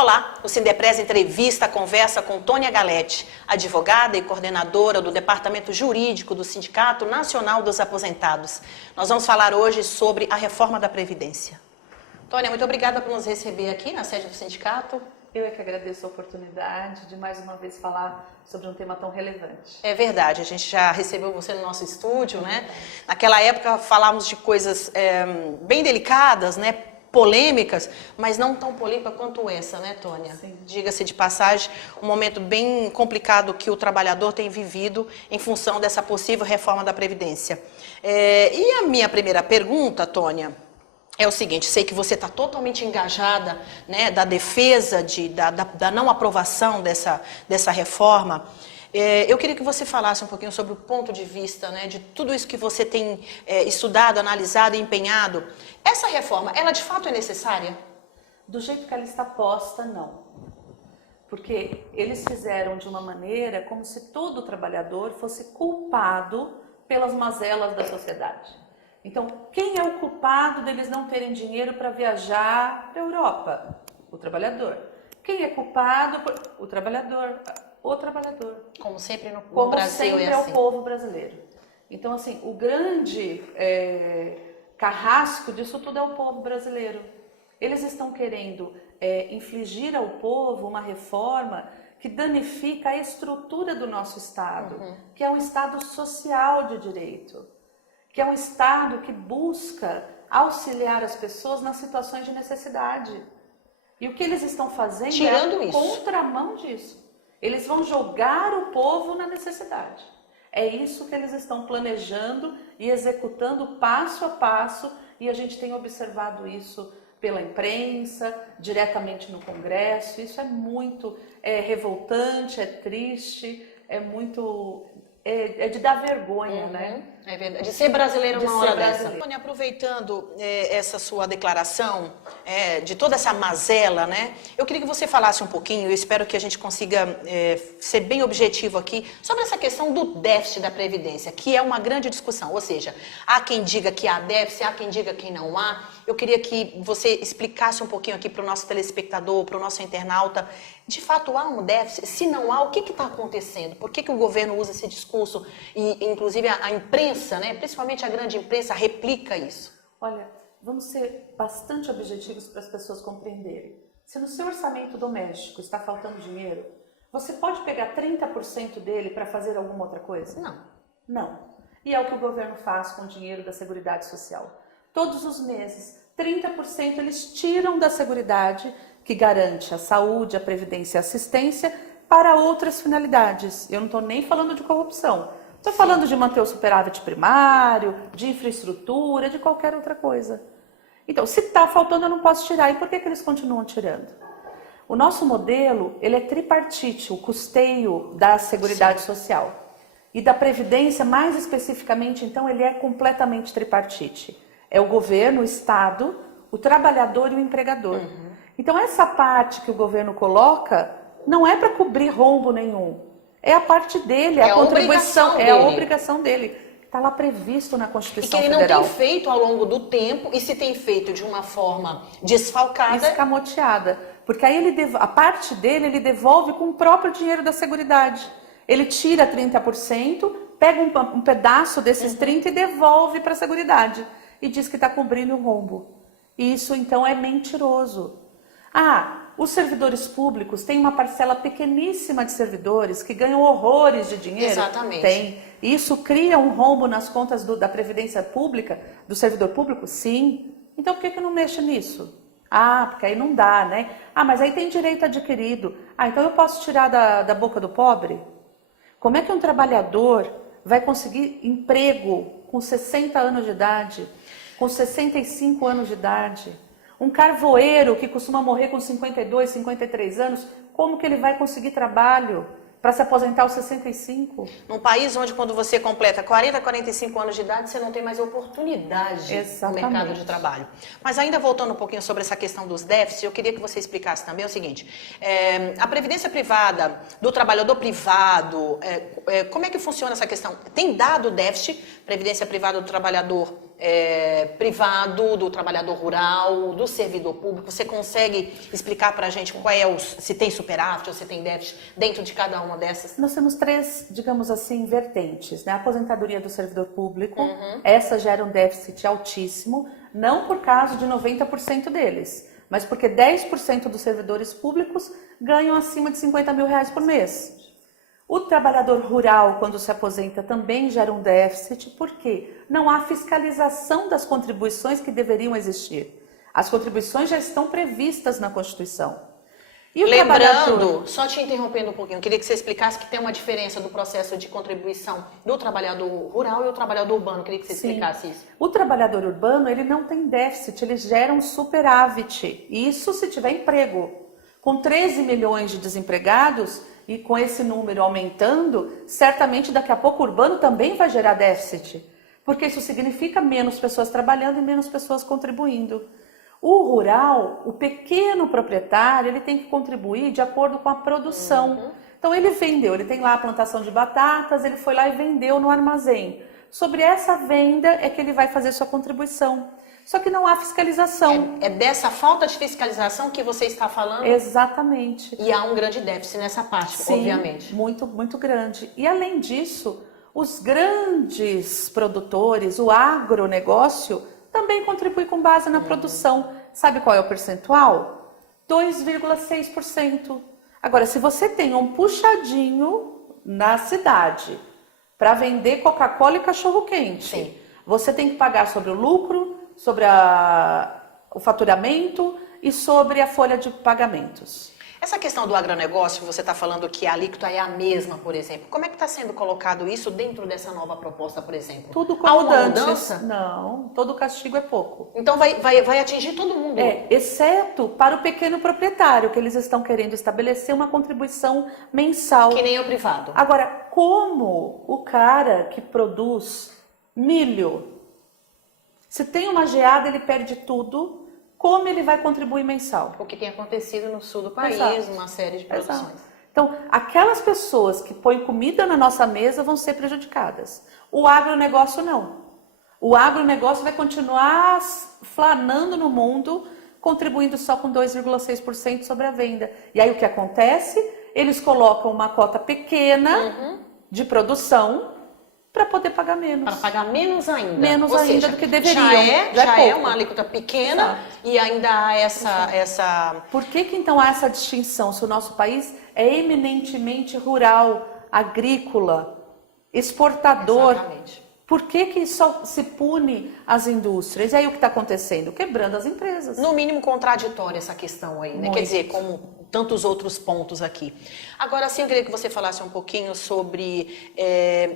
Olá, o Sindepres entrevista, conversa com Tônia Galete, advogada e coordenadora do Departamento Jurídico do Sindicato Nacional dos Aposentados. Nós vamos falar hoje sobre a reforma da Previdência. Tônia, muito obrigada por nos receber aqui na sede do sindicato. Eu é que agradeço a oportunidade de mais uma vez falar sobre um tema tão relevante. É verdade, a gente já recebeu você no nosso estúdio, né? Naquela época falávamos de coisas bem delicadas, né? Polêmicas, mas não tão polêmica quanto essa, né, Tônia? Diga-se de passagem, um momento bem complicado que o trabalhador tem vivido em função dessa possível reforma da Previdência. E a minha primeira pergunta, Tônia, é o seguinte: sei que você está totalmente engajada, né, da defesa da não aprovação dessa reforma. Eu queria que você falasse um pouquinho sobre o ponto de vista, né, de tudo isso que você tem estudado, analisado e empenhado. Essa reforma, ela de fato é necessária? Do jeito que ela está posta, não. Porque eles fizeram de uma maneira como se todo trabalhador fosse culpado pelas mazelas da sociedade. Então, quem é o culpado deles não terem dinheiro para viajar para a Europa? O trabalhador. Quem é culpado? O trabalhador. O trabalhador. Como sempre no Como Brasil sempre é assim. o povo brasileiro. Então, assim, o grande carrasco disso tudo é o povo brasileiro. Eles estão querendo infligir ao povo uma reforma que danifica a estrutura do nosso Estado, que é um Estado social de direito, que é um Estado que busca auxiliar as pessoas nas situações de necessidade. E o que eles estão fazendo Tirando é isso. contramão disso. Eles vão jogar o povo na necessidade. É isso que eles estão planejando e executando passo a passo, e a gente tem observado isso pela imprensa, diretamente no Congresso. Isso é muito revoltante, é triste, é muito... É de dar vergonha, né? É verdade. De ser brasileiro uma hora dessa. Tônia, aproveitando essa sua declaração, de toda essa mazela, né? Eu queria que você falasse um pouquinho, eu espero que a gente consiga ser bem objetivo aqui, sobre essa questão do déficit da Previdência, que é uma grande discussão. Ou seja, há quem diga que há déficit, há quem diga que não há. Eu queria que você explicasse um pouquinho aqui para o nosso telespectador, para o nosso internauta. De fato, há um déficit? Se não há, o que está acontecendo? Por que o governo usa esse discurso? E, inclusive, a imprensa, né, principalmente a grande imprensa, replica isso. Olha, vamos ser bastante objetivos para as pessoas compreenderem. Se no seu orçamento doméstico está faltando dinheiro, você pode pegar 30% dele para fazer alguma outra coisa? Não. Não. E é o que o governo faz com o dinheiro da Seguridade Social. Todos os meses, 30% eles tiram da Seguridade, que garante a saúde, a previdência e a assistência, para outras finalidades. Eu não estou nem falando de corrupção. Estou falando de manter o superávit primário, de infraestrutura, de qualquer outra coisa. Então, se está faltando, eu não posso tirar. E por que eles continuam tirando? O nosso modelo, ele é tripartite, o custeio da Seguridade Social. E da Previdência, mais especificamente, então, ele é completamente tripartite. É o governo, o Estado, o trabalhador e o empregador. Então, essa parte que o governo coloca não é para cobrir rombo nenhum. É a parte dele, é a contribuição, é a obrigação dele. Está lá previsto na Constituição Federal. E que ele não tem feito ao longo do tempo, e se tem feito de uma forma desfalcada... Escamoteada. Porque aí a parte dele ele devolve com o próprio dinheiro da Seguridade. Ele tira 30%, pega um pedaço desses 30% e devolve para a Seguridade. E diz que está cobrindo o rombo. E isso, então, é mentiroso. Os servidores públicos têm uma parcela pequeníssima de servidores que ganham horrores de dinheiro. Exatamente. Tem. Isso cria um rombo nas contas da Previdência Pública, do servidor público? Sim. Então, por que não mexe nisso? Porque aí não dá, né? Mas aí tem direito adquirido. Então eu posso tirar da boca do pobre? Como é que um trabalhador vai conseguir emprego com 60 anos de idade, com 65 anos de idade? Um carvoeiro que costuma morrer com 52, 53 anos, como que ele vai conseguir trabalho para se aposentar aos 65? Num país onde quando você completa 40, 45 anos de idade, você não tem mais oportunidade no mercado de trabalho. Mas ainda voltando um pouquinho sobre essa questão dos déficits, eu queria que você explicasse também o seguinte: a previdência privada, do trabalhador privado, como é que funciona essa questão? Tem dado déficit, previdência privada do trabalhador privado, do trabalhador rural, do servidor público? Você consegue explicar para a gente qual é se tem superávit ou se tem déficit dentro de cada uma dessas? Nós temos três, digamos assim, vertentes, né? A aposentadoria do servidor público, essa gera um déficit altíssimo, não por causa de 90% deles, mas porque 10% dos servidores públicos ganham acima de 50 mil reais por mês. O trabalhador rural, quando se aposenta, também gera um déficit, porque não há fiscalização das contribuições que deveriam existir. As contribuições já estão previstas na Constituição. E Lembrando, só te interrompendo um pouquinho, eu queria que você explicasse que tem uma diferença do processo de contribuição do trabalhador rural e o trabalhador urbano. Eu queria que você explicasse isso. O trabalhador urbano, ele não tem déficit, ele gera um superávit. Isso se tiver emprego. Com 13 milhões de desempregados e com esse número aumentando, certamente daqui a pouco o urbano também vai gerar déficit. Porque isso significa menos pessoas trabalhando e menos pessoas contribuindo. O rural, o pequeno proprietário, ele tem que contribuir de acordo com a produção. Então ele vendeu, ele tem lá a plantação de batatas, ele foi lá e vendeu no armazém. Sobre essa venda é que ele vai fazer sua contribuição. Só que não há fiscalização. É dessa falta de fiscalização que você está falando? Exatamente. E há um grande déficit nessa parte, sim, obviamente. Muito, muito grande. E além disso, os grandes produtores, o agronegócio, também contribui com base na produção. Sabe qual é o percentual? 2,6%. Agora, se você tem um puxadinho na cidade para vender Coca-Cola e cachorro-quente, você tem que pagar sobre o lucro, sobre o faturamento e sobre a folha de pagamentos. Essa questão do agronegócio, você está falando que a alíquota é a mesma, por exemplo. Como é que está sendo colocado isso dentro dessa nova proposta, por exemplo? Tudo como há uma antes. mudança? Não, todo castigo é pouco. Então vai atingir todo mundo? Exceto para o pequeno proprietário, que eles estão querendo estabelecer uma contribuição mensal. Que nem o privado. Agora, como o cara que produz milho, se tem uma geada, ele perde tudo. Como ele vai contribuir mensal? O que tem acontecido no sul do país, uma série de produções. Exato. Então, aquelas pessoas que põem comida na nossa mesa vão ser prejudicadas. O agronegócio não. O agronegócio vai continuar flanando no mundo, contribuindo só com 2,6% sobre a venda. E aí o que acontece? Eles colocam uma cota pequena de produção para poder pagar menos. Para pagar menos ainda. Menos ainda do que deveriam. Já é uma alíquota pequena. Exato. E ainda há essa... Por que então há essa distinção? Se o nosso país é eminentemente rural, agrícola, exportador, exatamente. Por que só se pune as indústrias? E aí o que está acontecendo? Quebrando as empresas. No mínimo contraditória essa questão aí, né? Muito. Quer dizer, como tantos outros pontos aqui. Agora sim, eu queria que você falasse um pouquinho sobre,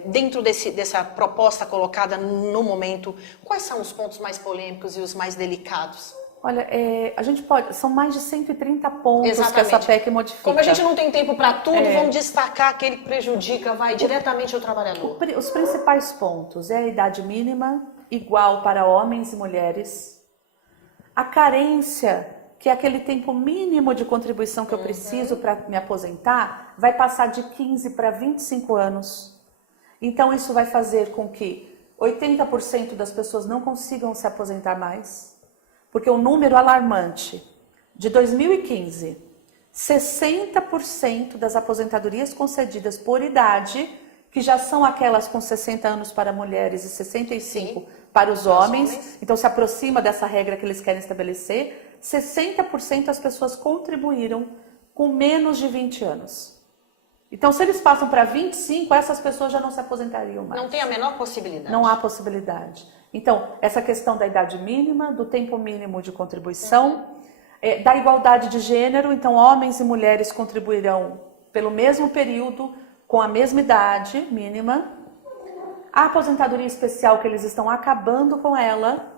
dentro dessa proposta colocada no momento, quais são os pontos mais polêmicos e os mais delicados? Olha, a gente são mais de 130 pontos. Exatamente. Que essa PEC modifica. Como a gente não tem tempo para tudo, vamos destacar aquele que prejudica, vai diretamente ao trabalhador. Os principais pontos é a idade mínima, igual para homens e mulheres, a carência, que é aquele tempo mínimo de contribuição que eu preciso para me aposentar, vai passar de 15 para 25 anos. Então isso vai fazer com que 80% das pessoas não consigam se aposentar mais. Porque o número alarmante de 2015, 60% das aposentadorias concedidas por idade, que já são aquelas com 60 anos para mulheres e 65 para os homens, então se aproxima dessa regra que eles querem estabelecer, 60% das pessoas contribuíram com menos de 20 anos. Então, se eles passam para 25, essas pessoas já não se aposentariam mais. Não tem a menor possibilidade. Não há possibilidade. Então, essa questão da idade mínima, do tempo mínimo de contribuição, da igualdade de gênero, então homens e mulheres contribuirão pelo mesmo período, com a mesma idade mínima. A aposentadoria especial, que eles estão acabando com ela.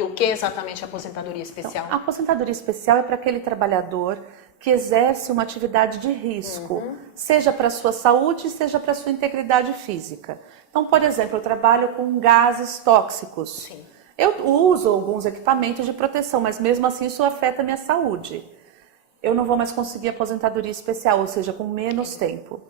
O que é exatamente a aposentadoria especial? Então, a aposentadoria especial é para aquele trabalhador que exerce uma atividade de risco, seja para a sua saúde, seja para a sua integridade física. Então, por exemplo, eu trabalho com gases tóxicos. Sim. Eu uso alguns equipamentos de proteção, mas mesmo assim isso afeta a minha saúde. Eu não vou mais conseguir aposentadoria especial, ou seja, com menos tempo.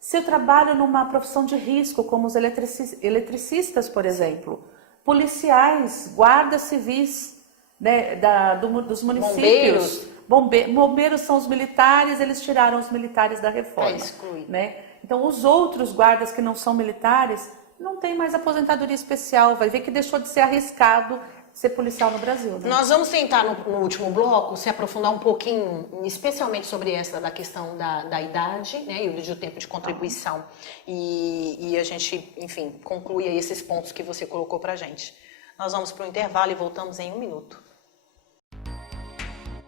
Se eu trabalho numa profissão de risco, como os eletricistas, por exemplo, policiais, guardas civis, né, dos municípios. Bombeiros são os militares, eles tiraram os militares da reforma. Né? Então, os outros guardas que não são militares não tem mais aposentadoria especial. Vai ver que deixou de ser arriscado ser policial no Brasil. Né? Nós vamos tentar, no último bloco, se aprofundar um pouquinho, especialmente sobre essa da questão da idade, né, e do tempo de contribuição. E a gente, enfim, conclui aí esses pontos que você colocou pra gente. Nós vamos para o intervalo e voltamos em 1 minuto.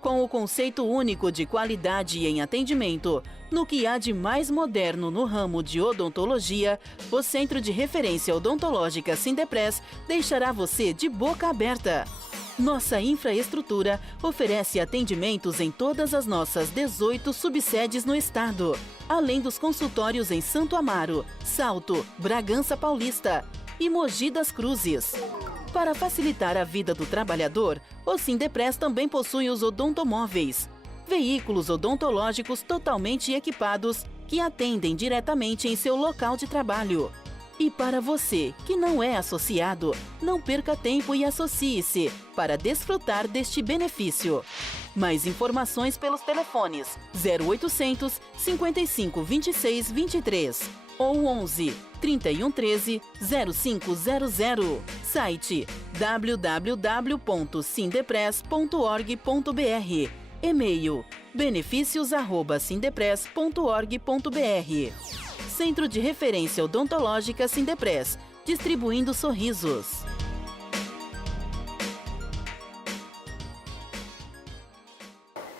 Com o conceito único de qualidade em atendimento, no que há de mais moderno no ramo de odontologia, o Centro de Referência Odontológica Sindepres deixará você de boca aberta. Nossa infraestrutura oferece atendimentos em todas as nossas 18 subsedes no estado, além dos consultórios em Santo Amaro, Salto, Bragança Paulista e Mogi das Cruzes. Para facilitar a vida do trabalhador, o Sindepres também possui os odontomóveis, veículos odontológicos totalmente equipados que atendem diretamente em seu local de trabalho. E para você que não é associado, não perca tempo e associe-se para desfrutar deste benefício. Mais informações pelos telefones 0800 55 26 23 ou 11 31 13 0500. Site www.sindepres.org.br. E-mail benefícios@sindepres.org.br. Centro de Referência Odontológica Sindepres, distribuindo sorrisos.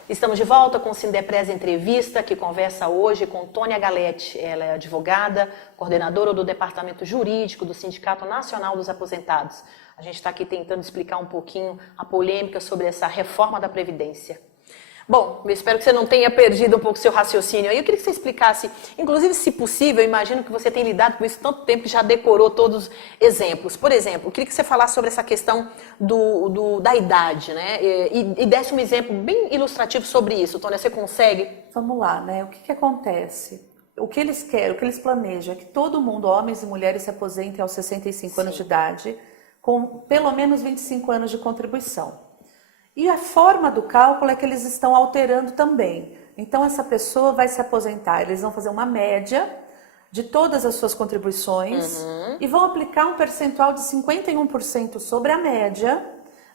Estamos de volta com o Sindepres Entrevista, que conversa hoje com Tônia Galetti. Ela é advogada, coordenadora do Departamento Jurídico do Sindicato Nacional dos Aposentados. A gente está aqui tentando explicar um pouquinho a polêmica sobre essa reforma da Previdência. Bom, eu espero que você não tenha perdido um pouco seu raciocínio aí. Eu queria que você explicasse, inclusive, se possível, eu imagino que você tem lidado com isso tanto tempo que já decorou todos os exemplos. Por exemplo, eu queria que você falasse sobre essa questão da idade, né? E desse um exemplo bem ilustrativo sobre isso. Tônia, você consegue? Vamos lá, né? O que acontece? O que eles querem, o que eles planejam é que todo mundo, homens e mulheres, se aposentem aos 65 anos de idade, com pelo menos 25 anos de contribuição. E a forma do cálculo é que eles estão alterando também. Então, essa pessoa vai se aposentar, eles vão fazer uma média de todas as suas contribuições e vão aplicar um percentual de 51% sobre a média,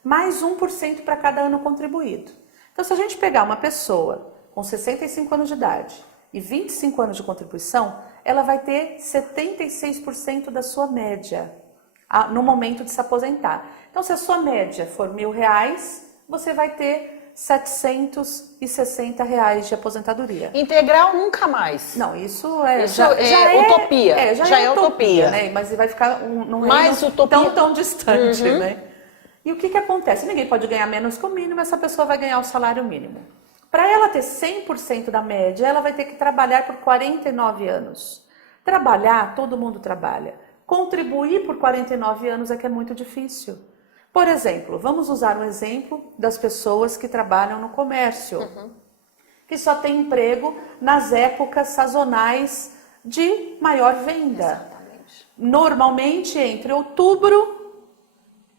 mais 1% para cada ano contribuído. Então, se a gente pegar uma pessoa com 65 anos de idade e 25 anos de contribuição, ela vai ter 76% da sua média no momento de se aposentar. Então, se a sua média for R$1.000, você vai ter R$760 de aposentadoria. Integral nunca mais. Não, isso já é utopia. Já é utopia, né? Mas vai ficar num reino tão distante, né? E o que acontece? Ninguém pode ganhar menos que o mínimo, essa pessoa vai ganhar o salário mínimo. Para ela ter 100% da média, ela vai ter que trabalhar por 49 anos. Trabalhar, todo mundo trabalha. Contribuir por 49 anos é que é muito difícil. Por exemplo, vamos usar um exemplo das pessoas que trabalham no comércio, que só tem emprego nas épocas sazonais de maior venda. Exatamente. Normalmente entre outubro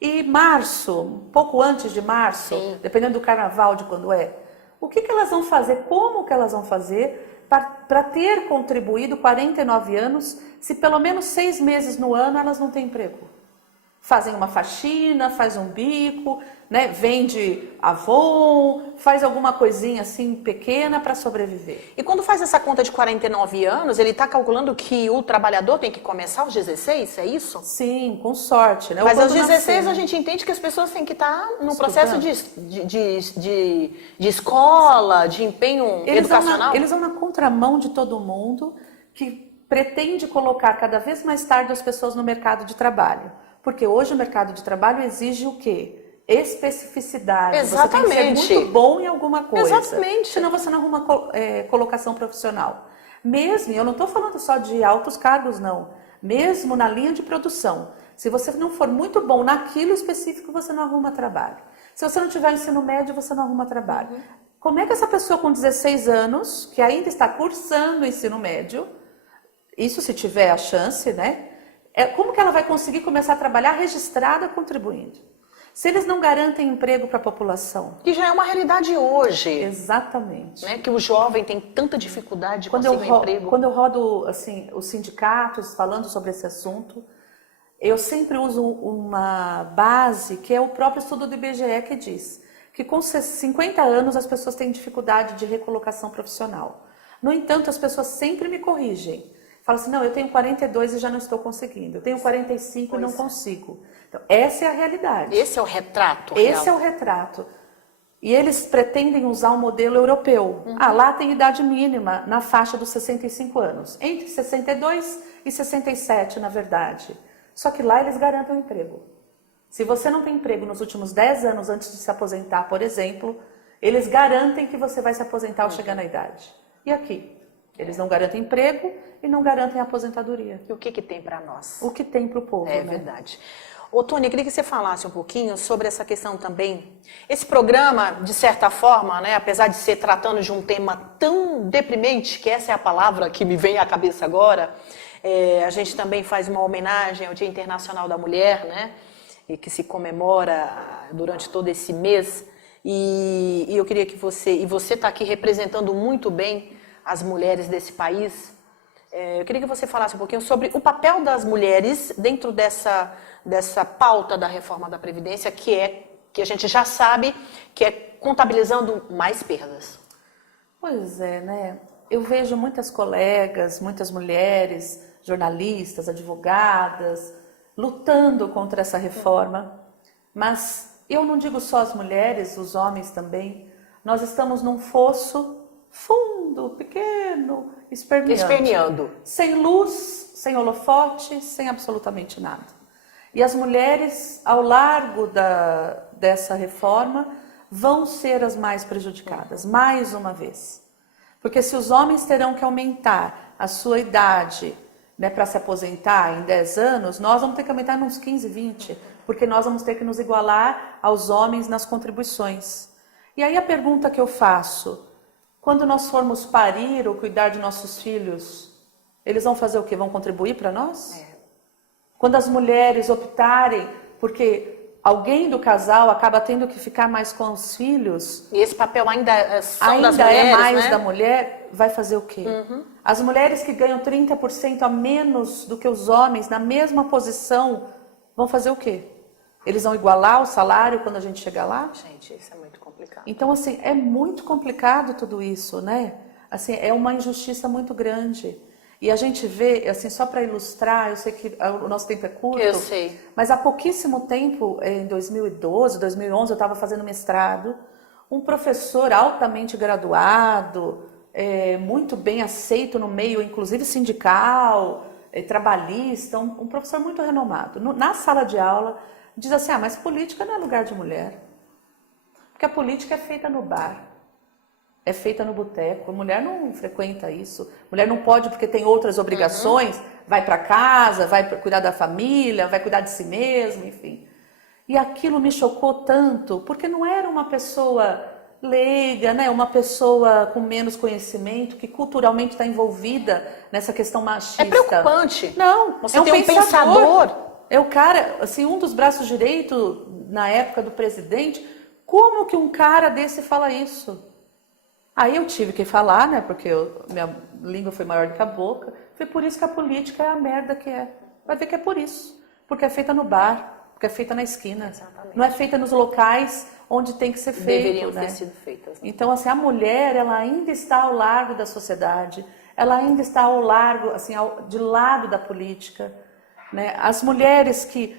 e março, um pouco antes de março, dependendo do carnaval de quando é. O que elas vão fazer, como que elas vão fazer para ter contribuído 49 anos, se pelo menos 6 meses no ano elas não têm emprego? Fazem uma faxina, faz um bico, né? Vende Avon, faz alguma coisinha assim pequena para sobreviver. E quando faz essa conta de 49 anos, ele está calculando que o trabalhador tem que começar aos 16, é isso? Sim, com sorte, né? Mas aos 16 a gente entende que as pessoas têm que estar no processo de escola, de empenho educacional. Eles vão na contramão de todo mundo que pretende colocar cada vez mais tarde as pessoas no mercado de trabalho. Porque hoje o mercado de trabalho exige o quê? Especificidade. Exatamente. Você tem que ser muito bom em alguma coisa. Exatamente. Senão você não arruma colocação profissional. Mesmo, eu não estou falando só de altos cargos, não. Mesmo na linha de produção. Se você não for muito bom naquilo específico, você não arruma trabalho. Se você não tiver ensino médio, você não arruma trabalho. Como é que essa pessoa com 16 anos, que ainda está cursando o ensino médio, isso se tiver a chance, né? Como que ela vai conseguir começar a trabalhar registrada contribuindo? Se eles não garantem emprego para a população. Que já é uma realidade hoje. Exatamente. Né? Que o jovem tem tanta dificuldade de conseguir um emprego. Quando eu rodo assim, os sindicatos falando sobre esse assunto, eu sempre uso uma base que é o próprio estudo do IBGE que diz que com 50 anos as pessoas têm dificuldade de recolocação profissional. No entanto, as pessoas sempre me corrigem. Falam assim, não, eu tenho 42 e já não estou conseguindo. Eu tenho 45 e não consigo. Então, essa é a realidade. Esse é o retrato real. Esse é o retrato. E eles pretendem usar o modelo europeu. Lá tem idade mínima na faixa dos 65 anos. Entre 62 e 67, na verdade. Só que lá eles garantem o emprego. Se você não tem emprego nos últimos 10 anos antes de se aposentar, por exemplo, eles garantem que você vai se aposentar ao chegar na idade. E aqui? Eles não garantem emprego e não garantem a aposentadoria. E o que tem para nós? O que tem para o povo, É né? verdade. Ô, Tônia, eu queria que você falasse um pouquinho sobre essa questão também. Esse programa, de certa forma, né, apesar de ser tratando de um tema tão deprimente, que essa é a palavra que me vem à cabeça agora, a gente também faz uma homenagem ao Dia Internacional da Mulher, né, e que se comemora durante todo esse mês. E eu queria que você está aqui representando muito bem as mulheres desse país. Eu queria que você falasse um pouquinho sobre o papel das mulheres dentro dessa pauta da reforma da Previdência, que a gente já sabe que é contabilizando mais perdas. Pois é, né? Eu vejo muitas colegas, muitas mulheres, jornalistas, advogadas, lutando contra essa reforma, mas eu não digo só as mulheres, os homens também. Nós estamos num fosso fundo, pequeno, esperneando. Sem luz, sem holofote, sem absolutamente nada. E as mulheres, ao largo dessa reforma, vão ser as mais prejudicadas, mais uma vez. Porque se os homens terão que aumentar a sua idade, né, para se aposentar em 10 anos, nós vamos ter que aumentar uns 15, 20, porque nós vamos ter que nos igualar aos homens nas contribuições. E aí a pergunta que eu faço, quando nós formos parir ou cuidar de nossos filhos, eles vão fazer o quê? Vão contribuir para nós? Quando as mulheres optarem, porque alguém do casal acaba tendo que ficar mais com os filhos... E esse papel ainda são das mulheres, é mais, né? da mulher, vai fazer o quê? As mulheres que ganham 30% a menos do que os homens, na mesma posição, vão fazer o quê? Eles vão igualar o salário quando a gente chegar lá? Gente, isso é muito complicado. Então, assim, é muito complicado tudo isso, né? Assim, é uma injustiça muito grande. E a gente vê, assim, só para ilustrar, eu sei que o nosso tempo é curto. Eu sei. Mas há pouquíssimo tempo, em 2012, 2011, eu estava fazendo mestrado, um professor altamente graduado, muito bem aceito no meio, inclusive sindical, trabalhista, um professor muito renomado. Na sala de aula, diz assim, mas política não é lugar de mulher. Porque a política é feita no bar, é feita no boteco. A mulher não frequenta isso. A mulher não pode porque tem outras obrigações, vai para casa, vai cuidar da família, vai cuidar de si mesma, enfim. E aquilo me chocou tanto, porque não era uma pessoa leiga, né? Uma pessoa com menos conhecimento, que culturalmente está envolvida nessa questão machista. É preocupante. Não, você tem um pensador. É o cara, assim, um dos braços direitos na época do presidente. Como que um cara desse fala isso? Aí eu tive que falar, né? Porque minha língua foi maior do que a boca. Foi por isso que a política é a merda que é. Vai ver que é por isso. Porque é feita no bar, porque é feita na esquina. Exatamente. Não é feita nos locais onde tem que ser feito. Deveriam né? ter sido feitas. Né? Então, assim, a mulher, ela ainda está ao largo da sociedade. Ela ainda está ao largo, assim, de lado da política. Né? As mulheres que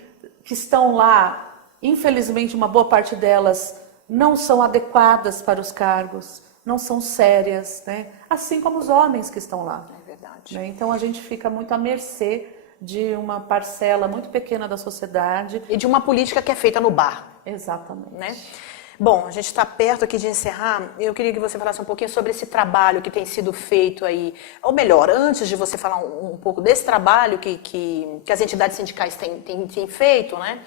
estão lá, infelizmente, uma boa parte delas não são adequadas para os cargos, não são sérias, né? Assim como os homens que estão lá. É verdade. Né? Então a gente fica muito à mercê de uma parcela muito pequena da sociedade. E de uma política que é feita no bar. Exatamente. Né? Bom, a gente está perto aqui de encerrar. Eu queria que você falasse um pouquinho sobre esse trabalho que tem sido feito aí. Ou melhor, antes de você falar um pouco desse trabalho que as entidades sindicais têm feito, né?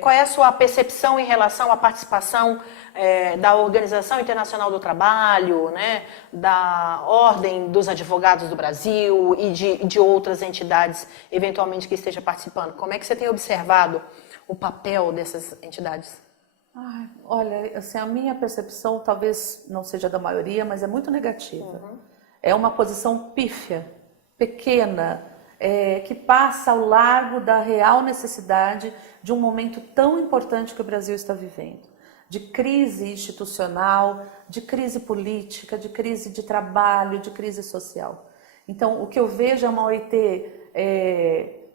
Qual é a sua percepção em relação à participação da Organização Internacional do Trabalho, né? Da Ordem dos Advogados do Brasil e de outras entidades, eventualmente, que esteja participando? Como é que você tem observado o papel dessas entidades? Olha, assim, a minha percepção talvez não seja da maioria, mas é muito negativa. É uma posição pífia, pequena, que passa ao largo da real necessidade de um momento tão importante que o Brasil está vivendo. De crise institucional, de crise política, de crise de trabalho, de crise social. Então, o que eu vejo é uma OIT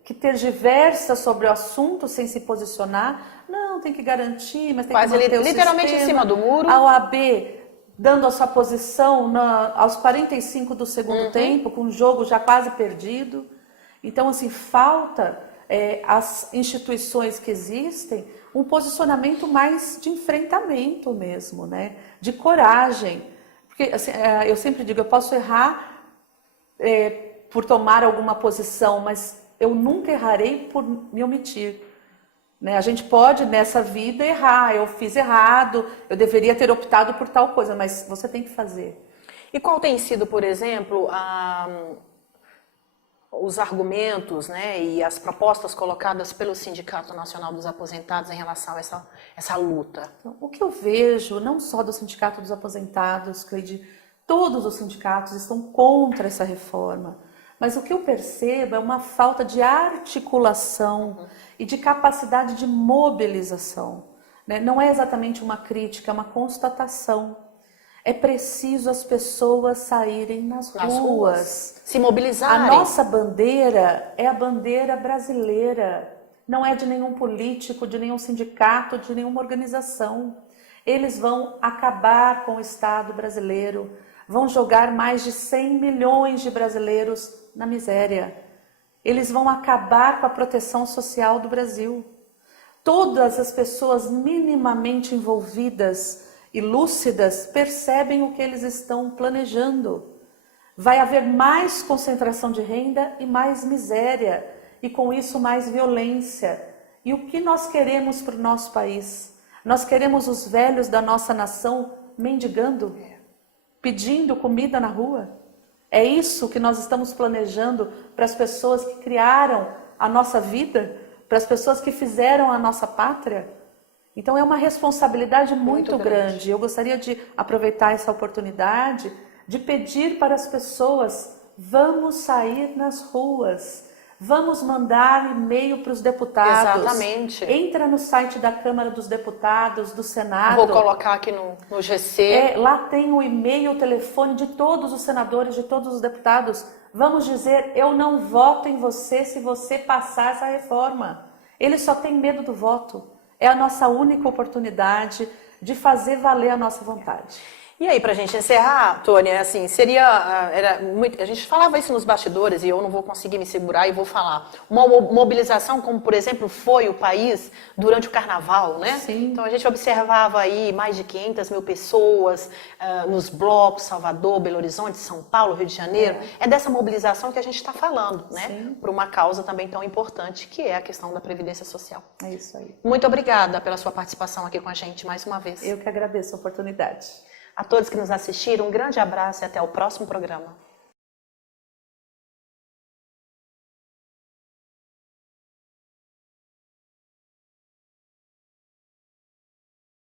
que tergiversa sobre o assunto sem se posicionar. Não, tem que garantir, mas tem quase que manter o literalmente sistema. Em cima do muro. A OAB dando a sua posição aos 45 do segundo tempo, com o jogo já quase perdido. Então, assim, falta às instituições que existem um posicionamento mais de enfrentamento mesmo, né? De coragem. Porque, assim, eu sempre digo, eu posso errar por tomar alguma posição, mas eu nunca errarei por me omitir. Né? A gente pode, nessa vida, errar. Eu fiz errado, eu deveria ter optado por tal coisa, mas você tem que fazer. E qual tem sido, por exemplo, os argumentos, né, e as propostas colocadas pelo Sindicato Nacional dos Aposentados em relação a essa luta? Então, o que eu vejo, não só do Sindicato dos Aposentados, Cleide, todos os sindicatos estão contra essa reforma. Mas o que eu percebo é uma falta de articulação e de capacidade de mobilização. Né? Não é exatamente uma crítica, é uma constatação. É preciso as pessoas saírem nas ruas. Se mobilizarem. A nossa bandeira é a bandeira brasileira. Não é de nenhum político, de nenhum sindicato, de nenhuma organização. Eles vão acabar com o Estado brasileiro. Vão jogar mais de 100 milhões de brasileiros na miséria. Eles vão acabar com a proteção social do Brasil. Todas as pessoas minimamente envolvidas e lúcidas percebem o que eles estão planejando. Vai haver mais concentração de renda e mais miséria, e com isso mais violência. E o que nós queremos para o nosso país? Nós queremos os velhos da nossa nação mendigando, pedindo comida na rua? É isso que nós estamos planejando para as pessoas que criaram a nossa vida, para as pessoas que fizeram a nossa pátria? Então é uma responsabilidade muito grande. Eu gostaria de aproveitar essa oportunidade de pedir para as pessoas: vamos sair nas ruas, vamos mandar e-mail para os deputados. Exatamente. Entra no site da Câmara dos Deputados, do Senado. Vou colocar aqui no GC. Lá tem o e-mail, o telefone de todos os senadores, de todos os deputados. Vamos dizer: eu não voto em você se você passar essa reforma. Eles só têm medo do voto. É a nossa única oportunidade de fazer valer a nossa vontade. E aí, pra gente encerrar, Tônia, assim, a gente falava isso nos bastidores e eu não vou conseguir me segurar e vou falar. Uma mobilização como, por exemplo, foi o país durante o Carnaval, né? Sim. Então a gente observava aí mais de 500 mil pessoas nos blocos, Salvador, Belo Horizonte, São Paulo, Rio de Janeiro. É dessa mobilização que a gente está falando, né? Por uma causa também tão importante, que é a questão da Previdência Social. É isso aí. Muito obrigada pela sua participação aqui com a gente mais uma vez. Eu que agradeço a oportunidade. A todos que nos assistiram, um grande abraço e até o próximo programa.